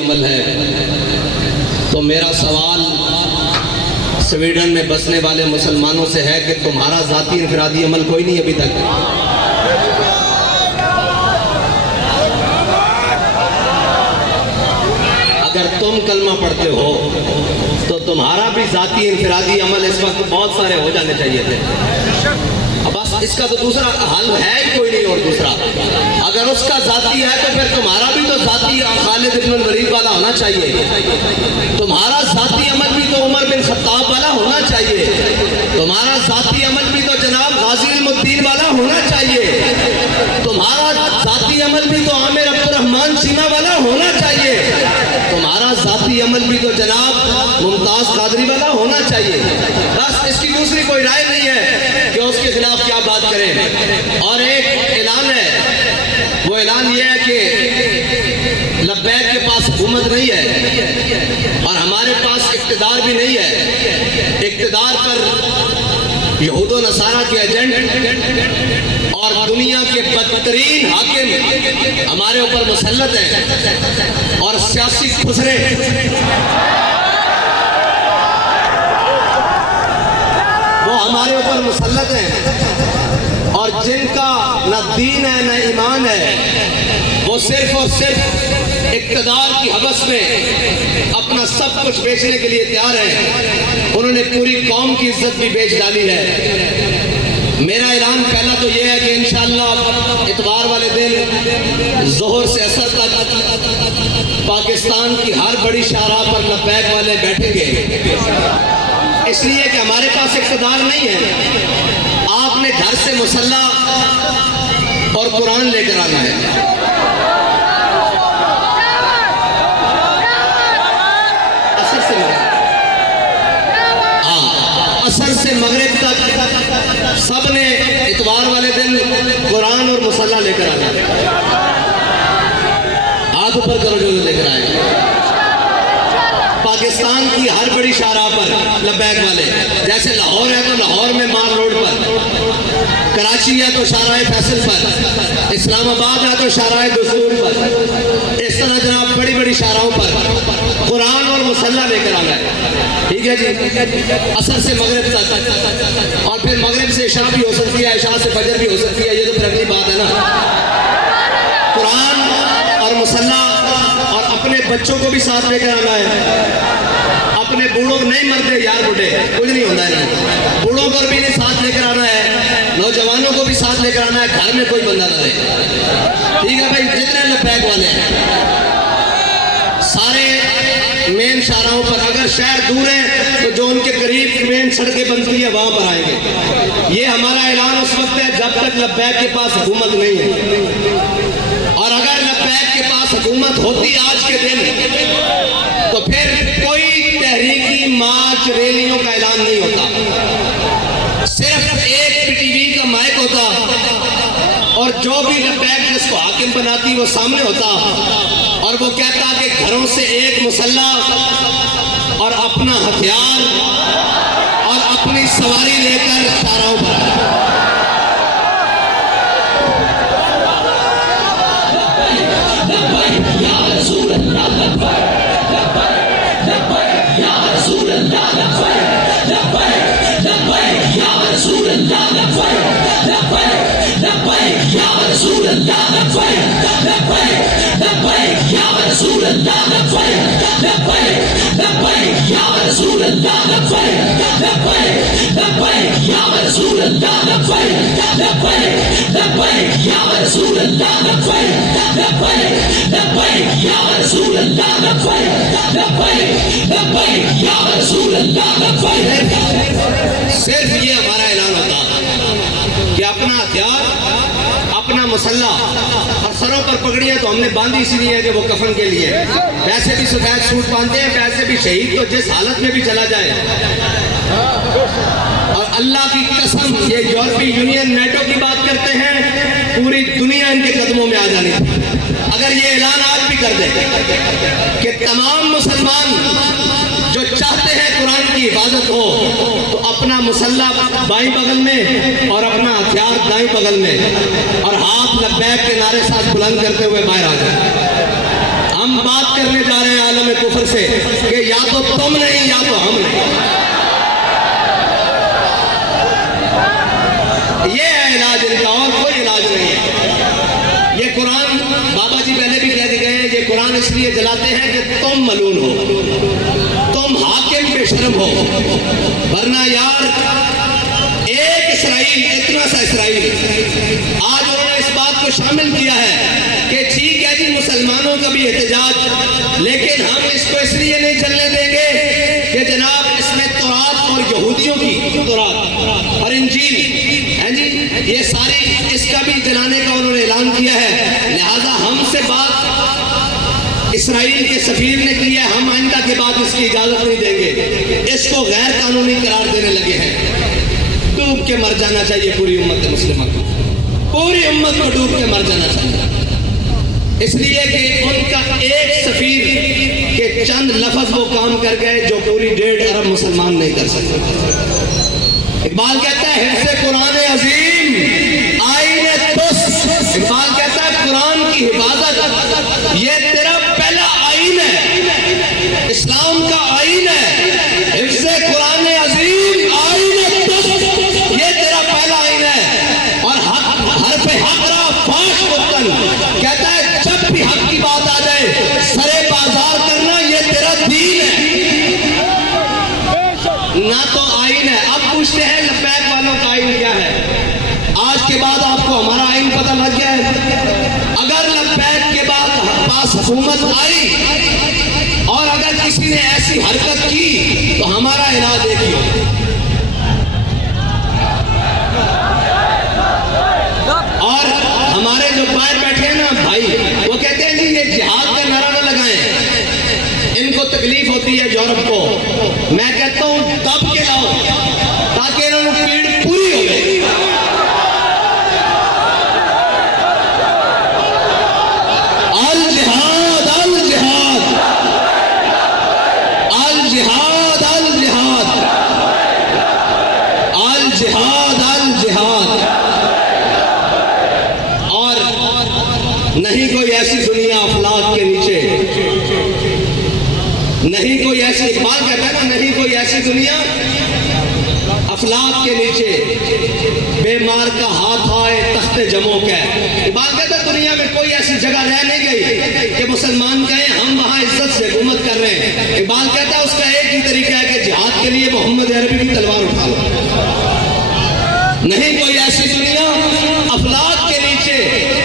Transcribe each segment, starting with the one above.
عمل ہے تو میرا سوال سویڈن میں بسنے والے مسلمانوں سے ہے کہ تمہارا ذاتی انفرادی عمل کوئی نہیں ابھی تک؟ اگر تم کلمہ پڑھتے ہو تو تمہارا بھی ذاتی انفرادی عمل اس وقت بہت سارے ہو جانے چاہیے تھے. بس اس کا تو دوسرا حل ہے ہی کوئی نہیں. اور دوسرا اگر اس کا ذاتی ہے تو پھر تمہارا بھی تو ذاتی خالد بن الولید والا ہونا چاہیے. تمہارا ذاتی عمل بھی تو عمر بن خطاب والا ہونا چاہیے. تمہارا ذاتی عمل بھی تو جناب غازی علم الدین والا ہونا چاہیے. تمہارا ذاتی عمل بھی تو عامر عبد الرحمن چیمہ والا ہونا چاہیے. تمہارا ذاتی عمل بھی تو جناب ممتاز قادری والا ہونا چاہیے. بس اس کی دوسری کوئی رائے نہیں ہے کہ اس کے خلاف کیا بات کریں. اور ایک اعلان ہے, وہ اعلان یہ ہے کہ لبیک کے پاس حکومت نہیں ہے اور ہمارے پاس اقتدار بھی نہیں ہے. اقتدار پر یہود و نصارہ کے ایجنٹ اور دنیا کے بدترین حاکم ہمارے اوپر مسلط ہیں اور سیاسی خسرے وہ ہمارے اوپر مسلط ہیں اور جن کا نہ دین ہے نہ ایمان ہے, وہ صرف اور صرف اقتدار کی حوث میں اپنا سب کچھ بیچنے کے لیے تیار ہیں. انہوں نے پوری قوم کی عزت بھی بیچ ڈالی ہے. میرا اعلان پہلا تو یہ ہے کہ انشاءاللہ اتوار والے دن ظہر سے عصر تک پاکستان کی ہر بڑی شاہراہ پر لبیک والے بیٹھیں گے. اس لیے کہ ہمارے پاس اقتدار نہیں ہے. آپ نے گھر سے مسلح اور قرآن لے کر آنا ہے. عصر سے مغرب تک سب نے اتوار والے دن قرآن اور مسلح لے کر آنا ہے. ہاتھ اوپر کرو جو لے کر آئے. پاکستان کی ہر بڑی شاہراہ پر لبیک والے, جیسے لاہور ہے تو لاہور میں مال روڈ پر, کراچی ہے تو شاہراہ فیصل پر, اسلام آباد ہے تو شاہراہ دستور پر, اس طرح جناب بڑی بڑی شاہراہوں پر قرآن اور مسلح لے کر آنا ہے. ٹھیک ہے جی, عصر سے مغرب تک, اور پھر مغرب سے عشاء بھی ہو سکتی ہے, عشاء سے فجر بھی ہو سکتی ہے. یہ تو پھر اگلی بات ہے نا. قرآن اور مسلح اور اپنے بچوں کو بھی ساتھ لے کر آنا ہے. اپنے بوڑھوں کو نہیں مرتے یار, بوڑھے کچھ نہیں ہوتا ہے نا. بوڑھوں کو بھی نہیں ساتھ لے کر آنا ہے, نوجوانوں کو بھی ساتھ لے کر آنا ہے. گھر میں کوئی بندہ نہ رہے. ٹھیک ہے بھائی, جتنے لبیک والے ہیں سارے مین شاہراہوں پر, اگر شہر دور ہیں تو جو ان کے قریب مین سڑکیں بنتی ہیں وہاں پر آئیں گے. یہ ہمارا اعلان اس وقت ہے جب تک لبیک کے پاس حکومت نہیں ہے. اور اگر لبیک کے پاس حکومت ہوتی آج کے دن تو پھر کوئی تحریکی مارچ ریلیوں کا اعلان نہیں ہوتا. صرف ایک پی ٹی وی کا مائک ہوتا اور جو بھی لبیک جس کو حاکم بناتی وہ سامنے ہوتا اور وہ کہتا کہ گھروں سے ایک مسلح اور اپنا ہتھیار اور اپنی سواری لے کر شاہراہوں پر آئے. صرف یہ ہمارا اعلان ہوتا کہ اپنا ہتھیار, اپنا مسلح, اور سروں پر پگڑیاں تو ہم نے باندھی اسی لیے ہے کہ وہ کفن کے لیے. ویسے بھی سفید سوٹ باندھتے ہیں, ویسے بھی شہید تو جس حالت میں بھی چلا جائے. اور اللہ کی قسم, یہ یورپی یونین نیٹو کی بات کرتے ہیں, پوری دنیا ان کے قدموں میں آ جانی تھی. اگر یہ اعلان آج بھی کر دیں کہ تمام مسلمان جو چاہتے ہیں قرآن کی حفاظت ہو تو اپنا مسلح بائیں بغل میں اور اپنا ہتھیار دائیں بغل میں اور ہاتھ لبیک کے نعرے ساتھ بلند کرتے ہوئے باہر آ جائیں. ہم بات کرنے جا رہے ہیں عالم کفر سے کہ یا تو تم نہیں یا تو ہم نہیں. یہ ہے علاج ان کا، اور کوئی علاج نہیں ہے. یہ قرآن بابا جی پہلے بھی کہہ کے گئے ہیں، یہ قرآن اس لیے جلاتے ہیں کہ تم ملون ہو، تم حاکم بے شرم ہو. ورنہ یار ایک اسرائیل، اتنا سا اسرائیل آج انہوں نے اس بات کو شامل کیا ہے کہ ٹھیک ہے جی مسلمانوں کا بھی احتجاج، لیکن ہم اس کو اس لیے نہیں چلنے دیں گے کہ جناب اس میں تورات اور یہودیوں کی تورات اور انجیل ہے جی، یہ ساری اس کا بھی جلانے کا انہوں نے اعلان کیا ہے. لہذا ہم سے بات اسرائیل کے سفیر نے کی ہے، ہم آئندہ کے بعد اس کی اجازت نہیں دیں گے. اس کو غیر قانونی قرار دینے لگے ہیں. ڈوب کے مر جانا چاہیے پوری امت مسلمہ کو، پوری امت کو ڈوب کے مر جانا چاہیے، اس لیے کہ ان کا ایک سفیر کے چند لفظ وہ کام کر گئے جو پوری 1.5 ارب مسلمان نہیں کر سکتے. اقبال کہتا ہے حفظ قرآن عظیم آئین تس، اقبال کہتا ہے قرآن کی حفاظت یہ تیرا پہلا آئین ہے، اسلام کا آئین ہے. حفظ قرآن عظیم آئین تس یہ تیرا پہلا آئین ہے. اور حرف حق را فاش کتن کہتا ہے جب بھی حق کی بات آ جائے سرے بازار کرنا یہ تیرا دین ہے، نہ تو آئین ہے. اب پوچھتے ہیں لبیک والوں کا آئین کیا ہے؟ آج کے بعد آپ کو ہمارا آئین پتہ لگ گیا ہے. اگر لبیک کے بعد پاس حکومت آئی اور اگر کسی نے ایسی حرکت کی تو ہمارا علاج ایک ہی ہوگا. اور ہمارے جو باہر بیٹھے ہیں نا بھائی، وہ کہتے ہیں جی یہ جہاد کا نعرہ نہ لگائیں، ان کو تکلیف ہوتی ہے یورپ کو. میں کہتا ہوں دب کے لاؤ تاکہ انہوں نے پیڑ پوری ہو گئی. الجہاد الجہاد الجہاد الجہاد الجہاد الجہاد. اور نہیں کوئی ایسی دنیا افلاک کے نیچے، نہیں کوئی ایسی، اقبال کہتا ہے نا نہیں کوئی ایسی دنیا افلاک کے نیچے بے مار کا ہاتھ آئے تخت جموں کا. اقبال کہتا ہے دنیا میں کوئی ایسی جگہ رہ نہیں گئی کہ مسلمان کہیں ہم وہاں عزت سے حکومت کر رہے ہیں. اقبال کہتا ہے اس کا ایک ہی طریقہ ہے کہ جہاد کے لیے محمد عربی کی تلوار اٹھا لو. نہیں کوئی ایسی دنیا افلاک کے نیچے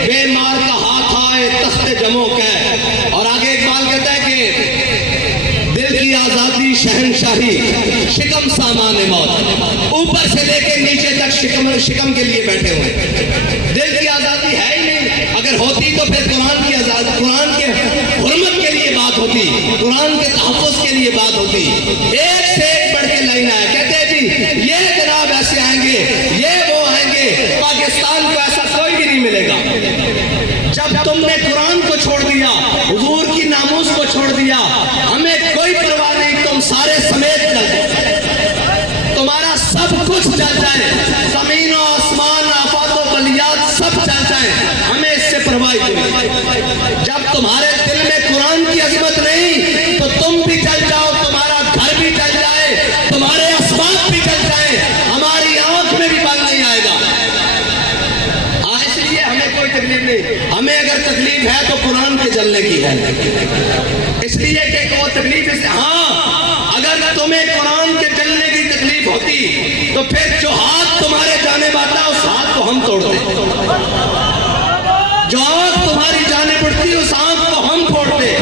بے مار کا ہاتھ آئے تخت جموں کا. اور آگے اقبال کہتا ہے کہ دل کی آزادی شہنشاہی شکم سامان موت، اوپر سے لے کے نیچے تک شکم کے لیے بیٹھے ہوئے. دل کی آزادی ہے ہی نہیں، اگر ہوتی تو پھر قرآن کی آزادی، قرآن کے حرمت کے لیے بات ہوتی، قرآن کے تحفظ کے لیے بات ہوتی. ایک سے ایک بڑھ کے لائن آیا، کہتے ہیں جی یہ جناب ایسے آئیں گے، یہ وہ آئیں گے. پاکستان کو ایسا کوئی بھی نہیں ملے گا. جب تم نے قرآن کو چھوڑ دیا، حضور کی ناموس کو چھوڑ دیا، ہمیں کوئی پرواہ نہیں، تم سارے سمیت چل جائے، تمہارا سب کچھ چل جائے، زمین و آسمان آفات و بلیات سب چل جائیں، ہمیں اس سے پرواہ نہیں. جب تمہارے دل میں قرآن کی عظمت نہیں تو تم بھی چل جاؤ، تمہارا گھر بھی چل جائے، تمہارے اسباب بھی چل جائیں، ہماری آنکھ میں بھی بل نہیں آئے گا. اس لیے ہمیں کوئی تکلیف نہیں. ہمیں اگر تکلیف ہے تو قرآن کے جلنے کی ہے، اس لیے کہ وہ تکلیف اس، ہاں اگر تمہیں قرآن کے جلنے کی تکلیف ہوتی تو پھر جو ہاتھ تمہارے جانے باتا اس ہاتھ کو ہم توڑتے، جو آنکھ تمہاری جانے پڑتی اس آنکھ کو ہم پھوڑتے.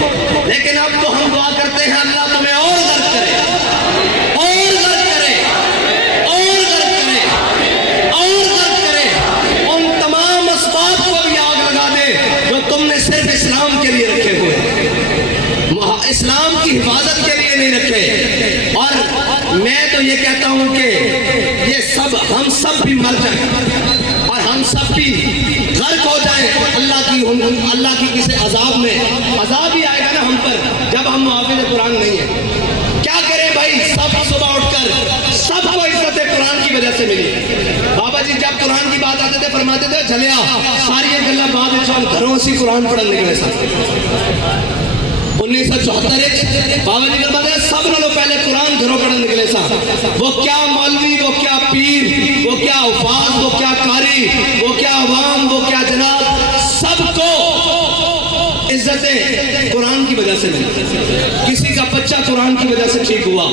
لیکن اب تو ہم دعا کرتے ہیں اللہ تمہیں اور غرق کرے، اور غرق کرے، اور غرق کرے، اور غرق کرے. ان تمام اسباب کو بھی آگ لگا دے جو تم نے صرف اسلام کے لیے رکھے ہوئے، اسلام کی حفاظت کے لیے نہیں رکھے. اور میں تو یہ کہتا ہوں کہ یہ سب ہم سب بھی مر جائیں اور ہم سب بھی غرق ہو جائیں اللہ کی کسی عذاب میں. عذاب ہی آئے گا نا ہم پر جب ہم محافظ قرآن نہیں ہیں. کیا کریں بھائی، سب صبح اٹھ کر سب کو عزت قرآن کی وجہ سے ملی. بابا جی جب قرآن کی بات آتے تھے فرماتے تھے جھلیا ساری گلا بعد گھروں سے قرآن پڑھنے کے ساتھ 1974 بابا جی فرماتے ہیں سب نالوں پہلے قرآن گھروں پڑھن نکلے سا. وہ کیا مولوی، وہ کیا پیر، وہ کیا حفاظ، وہ کیا قاری، وہ کیا عوام، وہ کیا جناب، سب کو عزتیں قرآن کی وجہ سے ملی. کسی کا بچہ قرآن کی وجہ سے ٹھیک ہوا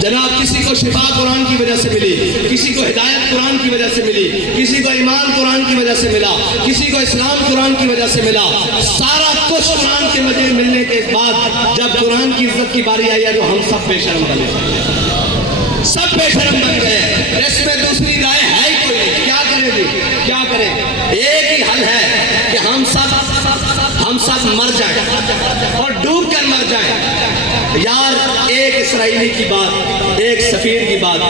جناب، کسی کو شفا قرآن کی وجہ سے ملی، کسی کو ہدایت قرآن کی وجہ سے ملی، کسی کو ایمان قرآن کی وجہ سے ملا، کسی کو اسلام قرآن کی وجہ سے ملا. سارا کچھ قرآن کے وجہ ملنے کے بعد جب قرآن کی عزت کی باری آئی ہے تو ہم سب بے شرم بن گئے، سب بے شرم بن گئے. اس میں دوسری رائے ہے ہی کوئی نہیں. کیا کریں جی، کیا کریں؟ ایک ہی حل ہے کہ ہم سب مر جائیں اور ڈوب کر مر جائیں. یار ایک اسرائیلی کی بات، ایک سفیر کی بات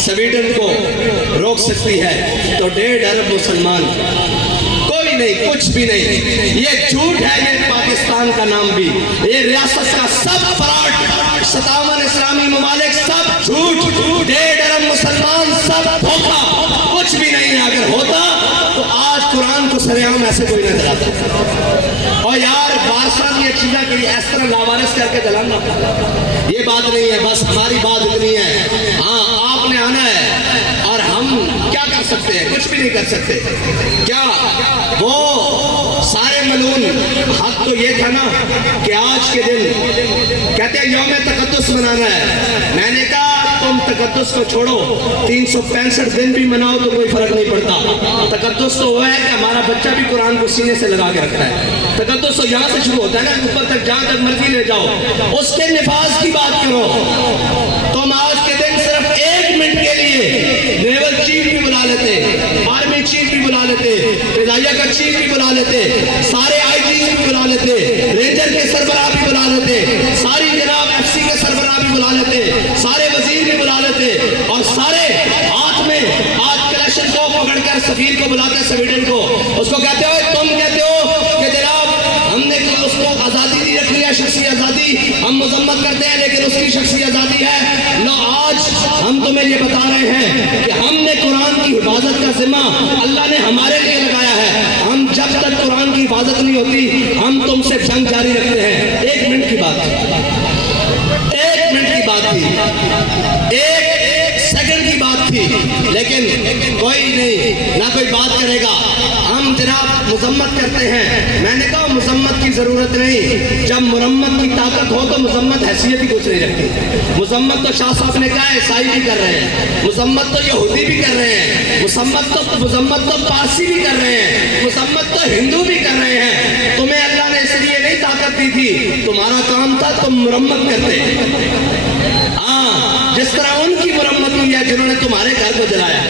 سویڈن کو روک سکتی ہے تو 1.5 ارب مسلمان کوئی نہیں، کچھ بھی نہیں. یہ جھوٹ ہے، یہ پاکستان کا نام بھی، یہ ریاست کا سب فراڈ، 57 اسلامی ممالک سب جھوٹ، 1.5 ارب مسلمان سب دھوکہ، کچھ بھی نہیں ہے. اگر ہوتا تو آج قرآن کو سرعام ایسے کوئی نہ جلاتا. اور یار بادشاہ کی ایک چیزیں کہ اس طرح لاوارث کر کے جلانا یہ بات نہیں ہے. بس ہماری بات اتنی ہے، ہاں آپ نے آنا ہے اور ہم کیا کر سکتے ہیں؟ کچھ بھی نہیں کر سکتے. کیا وہ سارے ملون حق تو یہ تھا نا کہ آج کے دن کہتے ہیں یوم تقدس منانا ہے. میں نے کہا تم تقدس کو چھوڑو، 365 دن بھی مناؤ تو کوئی فرق نہیں پڑتا. تقدس تو وہ ہے کہ ہمارا بچہ بھی قرآن کو سینے سے لگا کے رکھتا ہے. تقدس تو یہاں سے شروع ہوتا ہے نا، اوپر تک جہاں تک مرضی لے جاؤ. اس کے نفاذ کی بات کرو. تم آج کے دن صرف 1 منٹ کے لیے نیول چیف بھی بلا لیتے، آرمی چیف بھی بلا لیتے، فضائیہ کا چیف بھی بلا لیتے، سارے آئی جی بھی بلا لیتے، رینجر کے سربراہ بھی بلا لیتے، ساری جناب ایف سی کے سربراہ بھی بلا لیتے، سارے وزیر بھی بلا لیتے، اور سارے ہاتھ میں آج کلیشن کو پکڑ کر سفیر کو بلاتے سویڈن کو. اس کو کہتے ہو، تم کہتے ہو کہ جناب ہم نے اس کو آزادی دی رکھ لیا، شخصی آزادی، ہم مذمت کرتے ہیں لیکن اس کی شخصی آزادی ہے. لو آج ہم تمہیں یہ بتا رہے ہیں کہ ہم نے قرآن کی حفاظت کا ذمہ اللہ نے ہمارے لیے لگایا ہے. ہم جب تک قرآن کی حفاظت نہیں ہوتی ہم تم سے جنگ جاری رکھتے ہیں. 1 منٹ کی بات تھی، 1 منٹ کی بات تھی، 1 سیکنڈ کی بات تھی، لیکن کوئی نہیں، نہ کوئی بات کرے گا. ہم جناب مذمت کرتے ہیں. میں نے کہا مذمت کی ضرورت نہیں. جب مرمت کی طاقت ہو تو مذمت حیثیت ہی کچھ نہیں رکھتی. مذمت تو شاہ صاحب نے کہا عیسائی بھی کر رہے ہیں، مذمت تو یہودی بھی کر رہے ہیں، مذمت تو پارسی بھی کر رہے ہیں، مذمت تو ہندو بھی کر رہے ہیں. تمہیں اللہ نے اس لیے نہیں طاقت دی تھی، تمہارا کام تھا تم مرمت کرتے. ہاں جس طرح ان کی مرمت ہوئی ہے جنہوں نے تمہارے گھر کو جلایا.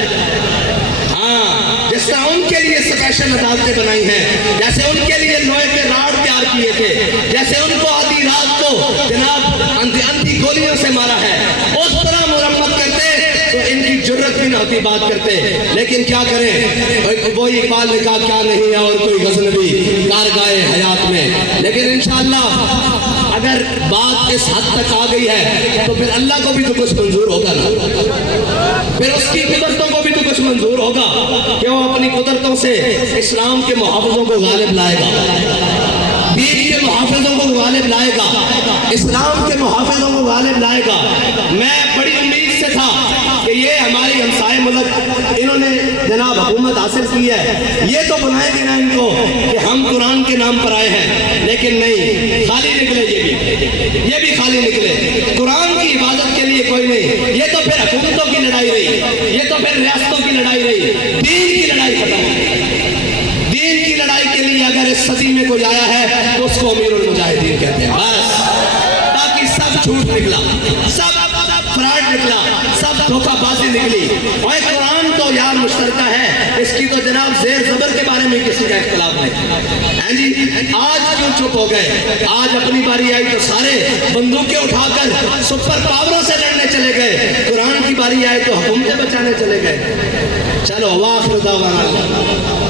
ہاں جس طرح ان کے لیے اسپیشل عدالتیں بنائی ہیں، جیسے ان کے لیے لوہے کے راڈ تیار کیے تھے، جیسے ان کو آدھی رات کو جناب اندھی گولیوں سے مارا ہے، اس طرح مرمت کرتے تو ان کی جرت بھی نہ ہوتی بات کرتے. لیکن کیا کریں، وہی اقبال نے کہا کیا نہیں ہے اور کوئی غزنوی کارگاہ حیات میں. لیکن انشاءاللہ اگر بات اس حد تک آ گئی ہے تو پھر اللہ کو بھی تو کچھ منظور ہوگا نا، پھر اس کی قدرتوں کو بھی تو کچھ منظور ہوگا کہ وہ اپنی قدرتوں سے اسلام کے محافظوں کو غالب لائے گا، دین کے محافظوں کو غالب لائے گا، اسلام کے محافظوں کو غالب لائے گا. میں بڑی امید سے تھا کہ یہ ہماری ہمسائے ملک انہوں نے جناب حکومت حاصل کی ہے، یہ تو بنائے گے نا ان کو کہ ہم قرآن کے نام پر آئے ہیں. لیکن نہیں، خالی نکلے یہ بھی خالی نکلے. قرآن کی حفاظت کے لیے کوئی نہیں. یہ تو پھر حکومتوں کی لڑائی رہی، یہ تو پھر ریاستوں کی لڑائی رہی. دین کی لڑائی ختم ہوئی. دین کی لڑائی کے لیے اگر اس صدی میں کوئی آیا ہے تو اس کو امیر المجاہدین کہتے ہیں. بس باقی سب جھوٹ نکلا، سب فراڈ نکلا، سب دھوکہ بازی نکلی. اور قرآن تو یار مشترکہ ہے، اس کی تو جناب زیر زبر کے بارے میں کسی کا اختلاف نہیں. ہیں جی آج کیوں چپ ہو گئے؟ آج اپنی باری آئی تو سارے بندوقیں اٹھا کر سپر پاوروں سے لڑنے چلے گئے، قرآن کی باری آئی تو حکومتیں بچانے چلے گئے. چلو واخر دعوانا